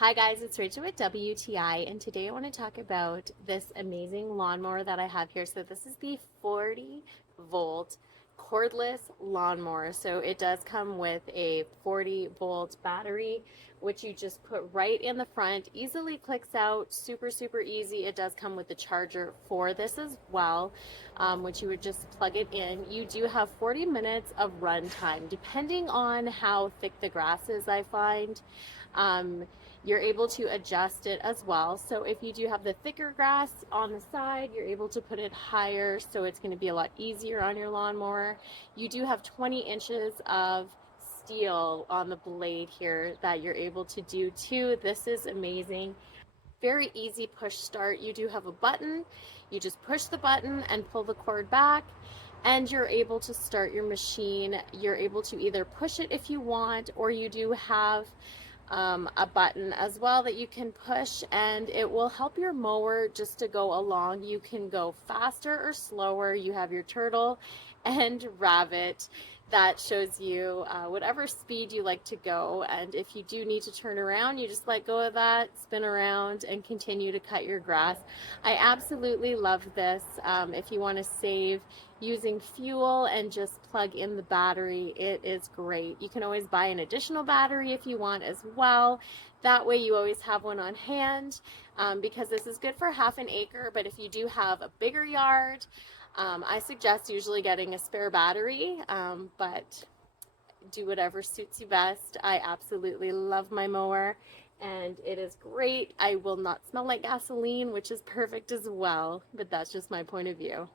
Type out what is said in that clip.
Hi guys, it's Rachel with WTI, and today I want to talk about this amazing lawnmower that I have here. So this is the 40-volt cordless lawnmower. So it does come with a 40-volt battery, which you just put right in the front, easily clicks out, super easy. It does come with the charger for this as well, which you would just plug it in. You do have 40 minutes of run time, depending on how thick the grass is, I find. You're able to adjust it as well. So if you do have the thicker grass on the side, you're able to put it higher, so it's going to be a lot easier on your lawnmower. You do have 20 inches of steel on the blade here that you're able to do too. This is amazing. Very easy push start. You do have a button. You just push the button and pull the cord back, and you're able to start your machine. You're able to either push it if you want, or you do have a button as well that you can push, and it will help your mower just to go along. You can go faster or slower. You have your turtle and rabbit that shows you whatever speed you like to go, and if you do need to turn around, you just let go of that, spin around, and continue to cut your grass. I absolutely love this. If you want to save using fuel and just plug in the battery, it is great. You can always buy an additional battery if you want as well. That way you always have one on hand, because this is good for half an acre, but if you do have a bigger yard, I suggest usually getting a spare battery, but do whatever suits you best. I absolutely love my mower, and it is great. I will not smell like gasoline, which is perfect as well, but that's just my point of view.